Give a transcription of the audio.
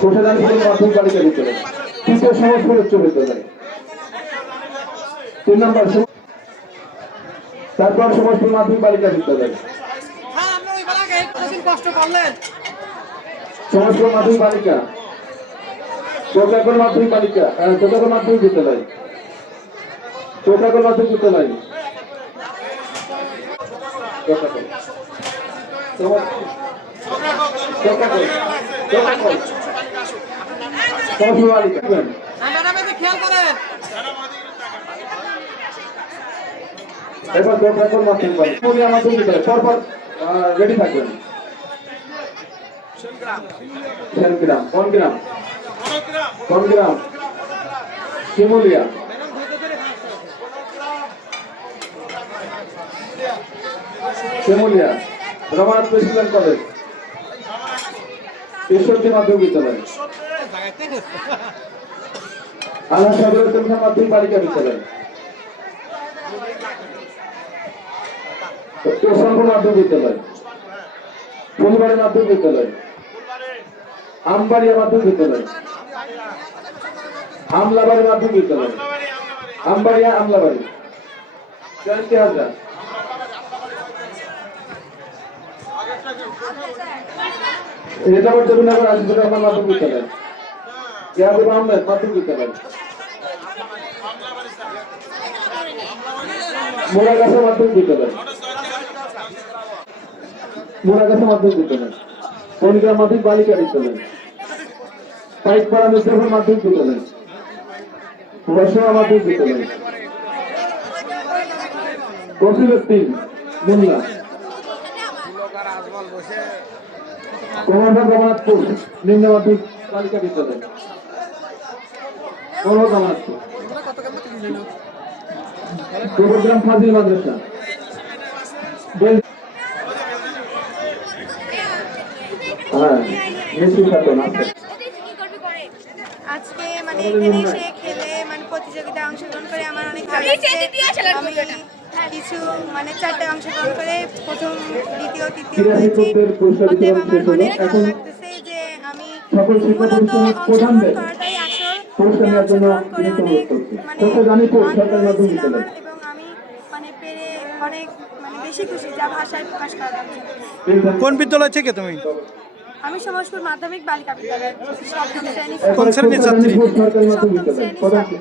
কোষাগান মাধ্যমিক বালিকা বিদ্যালয়, তৃতীয় সমাজপুর উচ্চ বিদ্যালয়, 3 নম্বর তারপর সমাজপুর মাধ্যমিক বালিকা বিদ্যালয়, সমাজপুর মাধ্যমিক বালিকা, চৌকাকর মাধ্যমিক বালিকা, চৌকাকর মাধ্যমিক বিদ্যালয়, চৌকাকর মাধ্যমিক বিদ্যালয়, এবার চৌকাকর মাধ্যমিক বালিকা মাধ্যমিক বিদ্যালয়, পরপর রেডি থাকবেন। গ্রাম কোন গ্রাম? কোন গ্রাম? শিমুলিয়া, শিমুলিয়া, রমানাথ প্রেসিডেন্ট কলেজ, ঈশ্বরদী মাধ্যমিক বিদ্যালয়, আল্লাহ সাগর মাধ্যমিক বালিকা বিদ্যালয়, প্রসঙ্গ মাধ্যমিক বিদ্যালয়, ফুলবাড়ি মাধ্যমিক বিদ্যালয়, আমবাড়িয়া মাধ্যমিক বিদ্যালয়, আমলাবাড়ি মাধ্যমিক বিদ্যালয়, আমবাড়িয়া আমলাবাড়ি, জয়ন্তী হাজরা, রেজাবর জবিনগর আজিজুর রহমান মাধ্যমিক বিদ্যালয়, ইয়াকুব আহমেদ মাধ্যমিক বিদ্যালয়, মোড়াগাছা মাধ্যমিক বিদ্যালয়, মোড়াগাছা মাধ্যমিক বিদ্যালয়, পরিগ্রাম মাধ্যমিক বালিকা বিদ্যালয়, পাইকপাড়া মির্জাপুর মাধ্যমিক বিদ্যালয়, বৈষ্ণব মাধ্যমিক বিদ্যালয়, কফিলুদ্দিন মোল্লা, কমলপুর নিম্ন মাধ্যমিক বালিকা বিদ্যালয়, কমলপুর, গোবরগ্রাম ফাজিল মাদ্রাসা, আজকে মানে এখানে এসে খেলে মানে প্রতিযোগিতায় অংশগ্রহণ করে আমার অনেক ভালো লাগছে। আমি কিছু মানে 4টে অংশগ্রহণ করে প্রথম, দ্বিতীয়, তৃতীয় হয়েছি। অতএব আমার অনেক ভালো লাগতেছে যে আমি মূলত অংশগ্রহণ করাটাই আসল। অংশগ্রহণ করে অনেক মানে আনন্দ হয়েছিল আমার, এবং আমি মানে পেরে অনেক মানে বেশি খুশি, যা ভাষায় প্রকাশ করা যাচ্ছে। কোন বিদ্যালয় থেকে তুমি? আমি সমাজপুর মাধ্যমিক বালিকা বিদ্যালয়, কোন শ্রেণীর ছাত্রী? সপ্তম শ্রেণীর ছাত্রী।